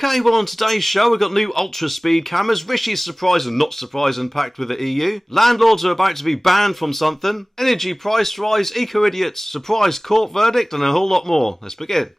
Okay, well on today's show we've got new ultra-speed cameras, Rishi's surprise and not surprising pact with the EU, landlords are about to be banned from something, energy price rise, eco-idiots, surprise court verdict and a whole lot more. Let's begin.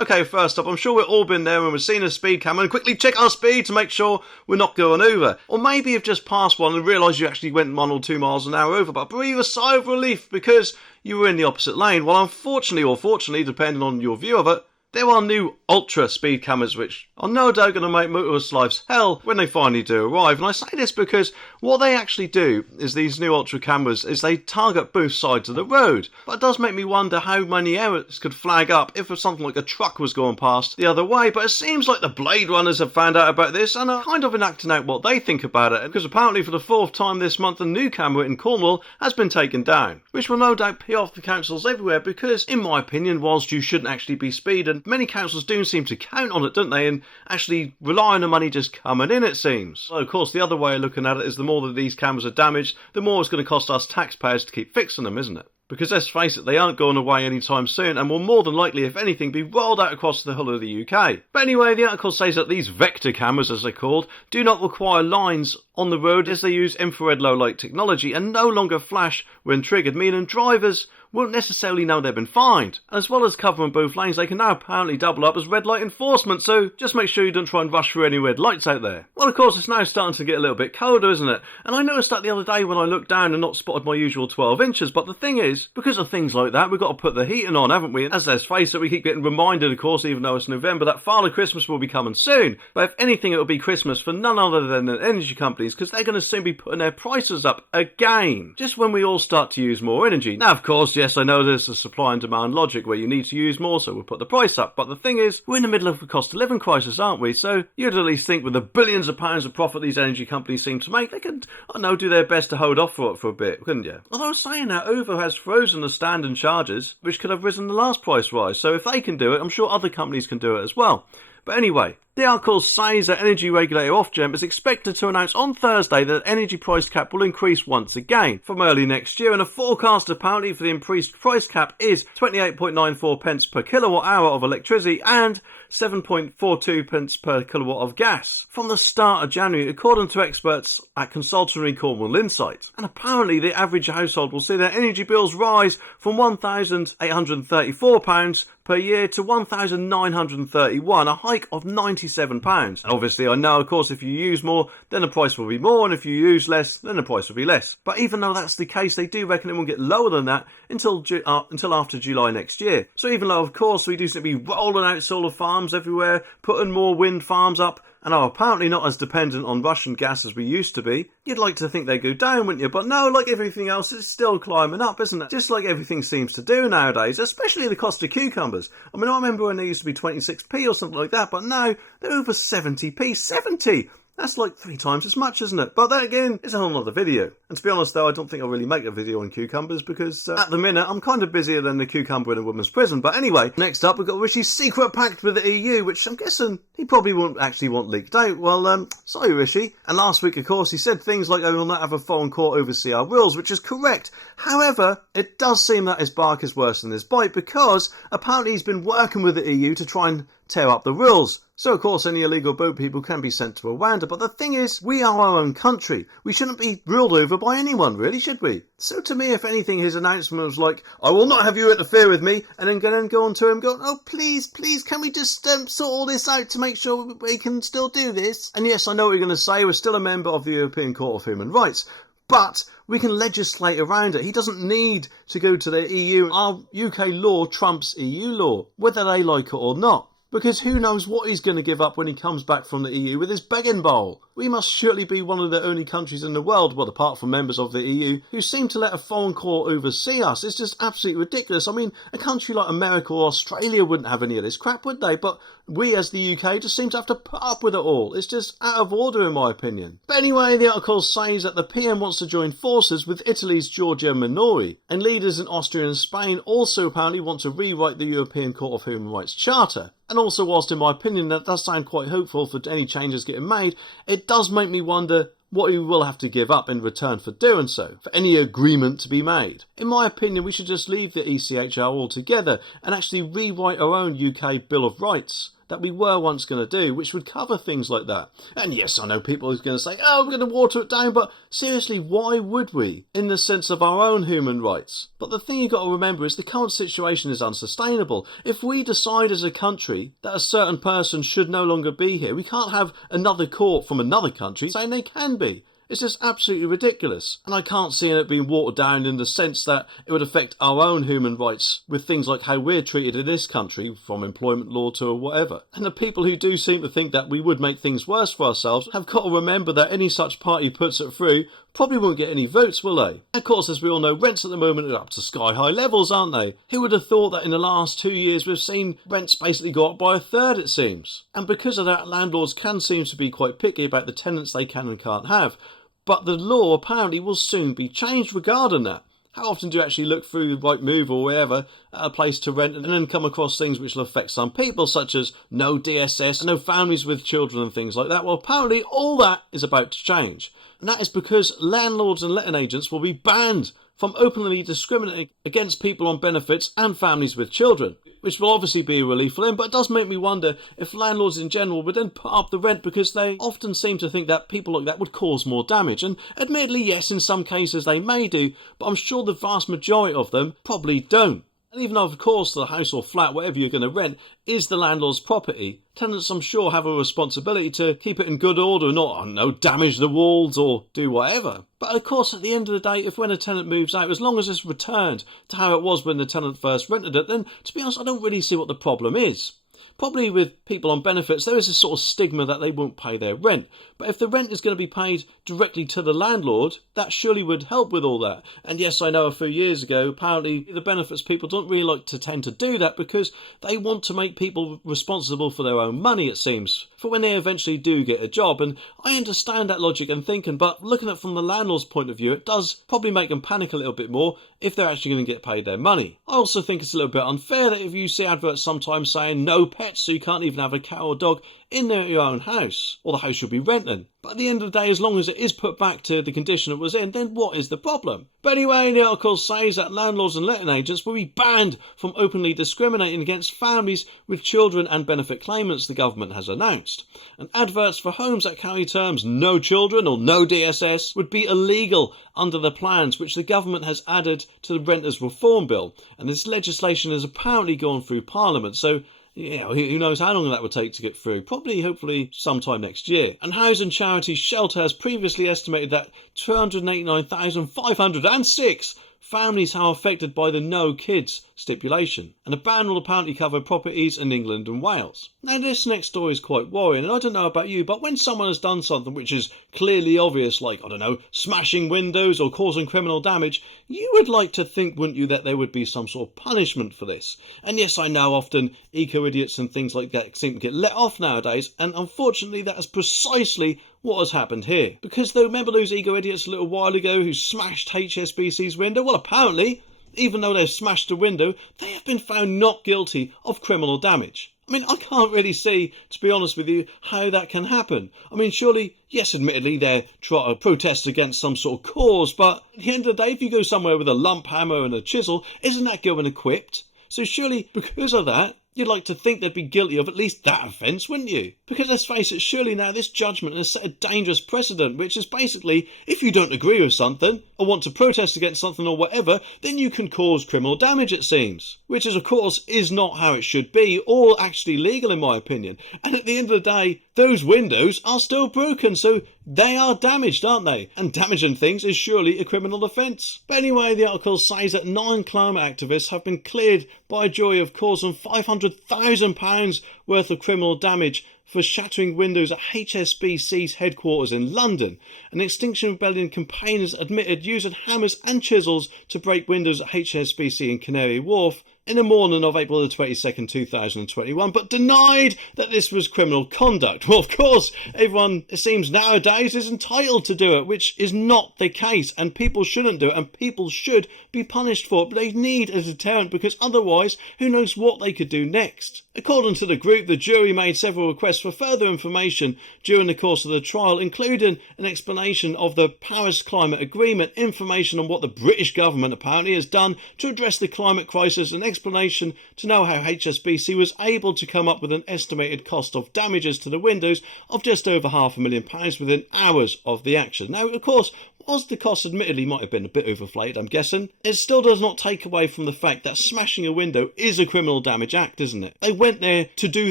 Okay, first up, I'm sure we've all been there when we've seen a speed camera and quickly check our speed to make sure we're not going over. Or maybe you've just passed one and realised you actually went 1 or 2 miles an hour over, but breathe a sigh of relief because you were in the opposite lane. Well, unfortunately or fortunately, depending on your view of it, there are new ultra speed cameras which are no doubt going to make motorists' lives hell when they finally do arrive. And I say this because what they actually do is these new ultra cameras is they target both sides of the road. But it does make me wonder how many errors could flag up if something like a truck was going past the other way. But it seems like the Bladerunners have found out about this and are kind of enacting out what they think about it. Because apparently for the 4th time this month a new camera in Cornwall has been taken down. Which will no doubt pee off the councils everywhere because, in my opinion, whilst you shouldn't actually be speeding, many councils do seem to count on it, don't they, and actually rely on the money just coming in, it seems. So, of course, the other way of looking at it is the more that these cameras are damaged, the more it's going to cost us taxpayers to keep fixing them, isn't it? Because let's face it, they aren't going away anytime soon and will more than likely, if anything, be rolled out across the whole of the UK. But anyway, the article says that these vector cameras, as they're called, do not require lines on the road as they use infrared low light technology and no longer flash when triggered, meaning drivers won't necessarily know they've been fined. And as well as covering both lanes, they can now apparently double up as red light enforcement, so just make sure you don't try and rush through any red lights out there. Well, of course, it's now starting to get a little bit colder, isn't it? And I noticed that the other day when I looked down and not spotted my usual 12 inches, but the thing is, because of things like that, we've got to put the heating on, haven't we? And as let's face it, we keep getting reminded, of course, even though it's November, that Father Christmas will be coming soon. But if anything, it'll be Christmas for none other than the energy companies, because they're going to soon be putting their prices up again, just when we all start to use more energy. Now, of course, yes, I know there's a supply and demand logic where you need to use more, so we'll put the price up. But the thing is, we're in the middle of a cost of living crisis, aren't we? So you'd at least think with the billions of pounds of profit these energy companies seem to make, they could, I don't know, do their best to hold off for it for a bit, couldn't you? Although saying that, OVO has frozen the standing charges, which could have risen the last price rise. So if they can do it, I'm sure other companies can do it as well. But anyway, the article says that energy regulator Ofgem is expected to announce on Thursday that the energy price cap will increase once again from early next year, and the forecast apparently for the increased price cap is 28.94 pence per kilowatt hour of electricity and 7.42 pence per kilowatt of gas from the start of January, according to experts at consultancy Cornwall Insight. And apparently the average household will see their energy bills rise from £1,834 per year to £1,931, a hike of £97. And obviously I know, of course, if you use more, then the price will be more, and if you use less, then the price will be less. But even though that's the case, they do reckon it won't get lower than that until after July next year. So even though, of course, we do seem to be rolling out solar farms everywhere, putting more wind farms up, and are apparently not as dependent on Russian gas as we used to be, you'd like to think they go down, wouldn't you? But no, like everything else, it's still climbing up, isn't it? Just like everything seems to do nowadays, especially the cost of cucumbers. I mean, I remember when they used to be 26p or something like that, but now they're over 70p. 70! That's like 3 times as much, isn't it? But that again is a whole other video. And to be honest though, I don't think I'll really make a video on cucumbers because at the minute I'm kind of busier than the cucumber in a woman's prison. But anyway, next up we've got Rishi's secret pact with the EU, which I'm guessing he probably won't actually want leaked out. Well, sorry Rishi. And last week, of course, he said things like, I will not have a foreign court oversee our rules, which is correct. However, it does seem that his bark is worse than his bite because apparently he's been working with the EU to try and tear up the rules. So, of course, any illegal boat people can be sent to Rwanda, but the thing is, we are our own country. We shouldn't be ruled over by anyone, really, should we? So, to me, if anything, his announcement was like, I will not have you interfere with me, and then go on to him going, oh, please, can we just sort all this out to make sure we can still do this? And yes, I know what you're going to say, we're still a member of the European Court of Human Rights, but we can legislate around it. He doesn't need to go to the EU. Our UK law trumps EU law, whether they like it or not. Because who knows what he's going to give up when he comes back from the EU with his begging bowl. We must surely be one of the only countries in the world, well, apart from members of the EU, who seem to let a foreign court oversee us. It's just absolutely ridiculous. I mean, a country like America or Australia wouldn't have any of this crap, would they? But we as the UK just seem to have to put up with it all. It's just out of order in my opinion. But anyway, the article says that the PM wants to join forces with Italy's Giorgia Minori, and leaders in Austria and Spain also apparently want to rewrite the European Court of Human Rights Charter. And also, whilst in my opinion that does sound quite hopeful for any changes getting made, it does make me wonder what he will have to give up in return for doing so, for any agreement to be made. In my opinion, we should just leave the ECHR altogether and actually rewrite our own UK Bill of Rights that we were once going to do, which would cover things like that. And yes, I know people are going to say, oh, we're going to water it down, but seriously, why would we? In the sense of our own human rights. But the thing you've got to remember is the current situation is unsustainable. If we decide as a country that a certain person should no longer be here, we can't have another court from another country saying they can be. It's just absolutely ridiculous. And I can't see it being watered down in the sense that it would affect our own human rights with things like how we're treated in this country, from employment law to whatever. And the people who do seem to think that we would make things worse for ourselves have got to remember that any such party puts it through probably won't get any votes, will they? Of course, as we all know, rents at the moment are up to sky-high levels, aren't they? Who would have thought that in the last 2 years we've seen rents basically go up by a third, it seems? And because of that, landlords can seem to be quite picky about the tenants they can and can't have. But the law apparently will soon be changed regarding that. How often do you actually look through Rightmove or wherever at a place to rent and then come across things which will affect some people, such as no DSS, no families with children and things like that? Well, apparently all that is about to change. And that is because landlords and letting agents will be banned from openly discriminating against people on benefits and families with children, which will obviously be a relief for them, but it does make me wonder if landlords in general would then put up the rent, because they often seem to think that people like that would cause more damage. And admittedly, yes, in some cases they may do, but I'm sure the vast majority of them probably don't. And even though, of course, the house or flat, whatever you're going to rent, is the landlord's property, tenants, I'm sure, have a responsibility to keep it in good order and not, I don't know, damage the walls or do whatever. But of course, at the end of the day, if when a tenant moves out, as long as it's returned to how it was when the tenant first rented it, then, to be honest, I don't really see what the problem is. Probably with people on benefits, there is a sort of stigma that they won't pay their rent. But if the rent is going to be paid directly to the landlord, that surely would help with all that. And yes, I know a few years ago, apparently the benefits people don't really like to tend to do that because they want to make people responsible for their own money, it seems, for when they eventually do get a job. And I understand that logic and thinking, but looking at it from the landlord's point of view, it does probably make them panic a little bit more if they're actually going to get paid their money. I also think it's a little bit unfair that if you see adverts sometimes saying no pets, so you can't even have a cat or dog in your own house, or the house you'll be renting. But at the end of the day, as long as it is put back to the condition it was in, then what is the problem? But anyway, the article says that landlords and letting agents will be banned from openly discriminating against families with children and benefit claimants, the government has announced. And adverts for homes that carry terms no children or no DSS would be illegal under the plans which the government has added to the Renters Reform Bill. And this legislation has apparently gone through Parliament, so you know, who knows how long that would take to get through. Probably, hopefully, sometime next year. And Housing Charity Shelter has previously estimated that 289,506 families are affected by the no kids stipulation. And the ban will apparently cover properties in England and Wales. Now, this next story is quite worrying, and I don't know about you, but when someone has done something which is clearly obvious, like, I don't know, smashing windows or causing criminal damage, you would like to think, wouldn't you, that there would be some sort of punishment for this. And yes, I know often eco-idiots and things like that seem to get let off nowadays, and unfortunately that is precisely what has happened here. Because though, remember those eco-idiots a little while ago who smashed HSBC's window? Well, apparently, even though they've smashed the window, they have been found not guilty of criminal damage. I mean, I can't really see, to be honest with you, how that can happen. I mean, surely, yes, admittedly, they're trying to protest against some sort of cause, but at the end of the day, if you go somewhere with a lump hammer and a chisel, isn't that going equipped? So surely, because of that, you'd like to think they'd be guilty of at least that offence, wouldn't you? Because let's face it, surely now this judgment has set a dangerous precedent, which is basically, if you don't agree with something, or want to protest against something or whatever, then you can cause criminal damage, it seems. Which is, of course, is not how it should be, or actually legal in my opinion. And at the end of the day, those windows are still broken, so they are damaged, aren't they? And damaging things is surely a criminal offence. But anyway, the article says that 9 climate activists have been cleared by a jury of causing £500,000 worth of criminal damage for shattering windows at HSBC's headquarters in London. And Extinction Rebellion campaigners admitted using hammers and chisels to break windows at HSBC in Canary Wharf in the morning of April the 22nd, 2021, but denied that this was criminal conduct. Well, of course, everyone, it seems nowadays, is entitled to do it, which is not the case, and people shouldn't do it, and people should be punished for it, but they need a deterrent, because otherwise, who knows what they could do next. According to the group, the jury made several requests for further information during the course of the trial, including an explanation of the Paris Climate Agreement, information on what the British government apparently has done to address the climate crisis, an explanation to know how HSBC was able to come up with an estimated cost of damages to the windows of just over £500,000 within hours of the action. Now, of course, whilst the cost admittedly might have been a bit overinflated, I'm guessing, it still does not take away from the fact that smashing a window is a criminal damage act, isn't it? They went there to do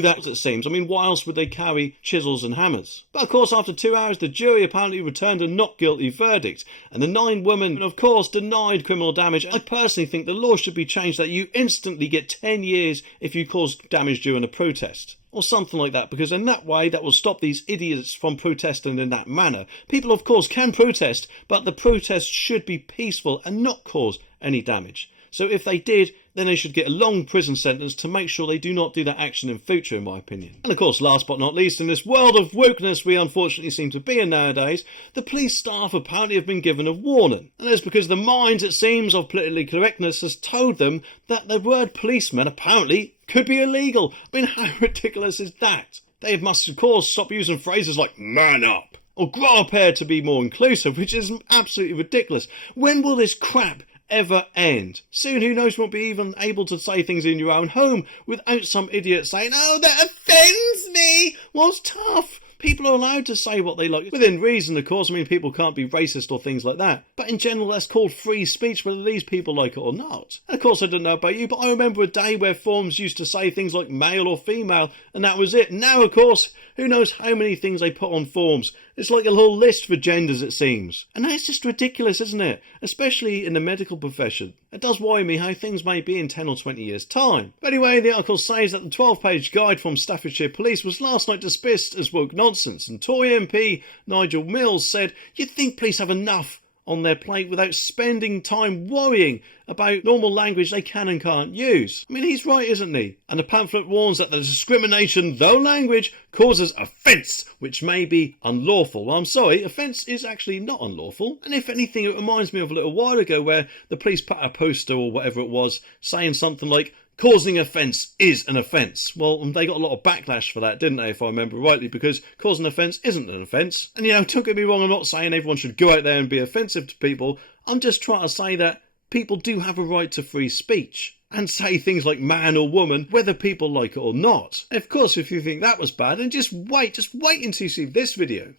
that, it seems. I mean, why else would they carry chisels and hammers? But of course, after 2 hours, the jury apparently returned a not guilty verdict, and the 9 women, of course, denied criminal damage. I personally think the law should be changed that you instantly get 10 years if you cause damage during a protest, or something like that, because in that way that will stop these idiots from protesting in that manner. People, of course, can protest, but the protest should be peaceful and not cause any damage. So if they did, then they should get a long prison sentence to make sure they do not do that action in future, in my opinion. And of course, last but not least, in this world of wokeness we unfortunately seem to be in nowadays, the police staff apparently have been given a warning. And that's because the mind, it seems, of politically correctness has told them that the word policeman apparently could be illegal. I mean, how ridiculous is that? They must, of course, stop using phrases like man up or grow a pair to be more inclusive, which is absolutely ridiculous. When will this crap ever end? Soon, who knows, won't be even able to say things in your own home without some idiot saying, "Oh, that offends me." Well, it's tough. People are allowed to say what they like, within reason, of course. I mean, people can't be racist or things like that. But in general, that's called free speech, whether these people like it or not. And of course, I don't know about you, but I remember a day where forums used to say things like male or female, and that was it. Now, of course, who knows how many things they put on forums. It's like a whole list for genders, it seems. And that's just ridiculous, isn't it? Especially in the medical profession. It does worry me how things may be in 10 or 20 years' time. But anyway, the article says that the 12-page guide from Staffordshire Police was last night dismissed as woke nonsense, and Tory MP Nigel Mills said, "You'd think police have enough on their plate without spending time worrying about normal language they can and can't use." I mean, he's right, isn't he? And the pamphlet warns that the discrimination, though language, causes offence, which may be unlawful. Well, I'm sorry, offence is actually not unlawful. And if anything, it reminds me of a little while ago where the police put a poster or whatever it was saying something like, "Causing offence is an offence." Well, they got a lot of backlash for that, didn't they, if I remember rightly, because causing offence isn't an offence. And, you know, don't get me wrong, I'm not saying everyone should go out there and be offensive to people. I'm just trying to say that people do have a right to free speech and say things like man or woman, whether people like it or not. And of course, if you think that was bad, then just wait until you see this video.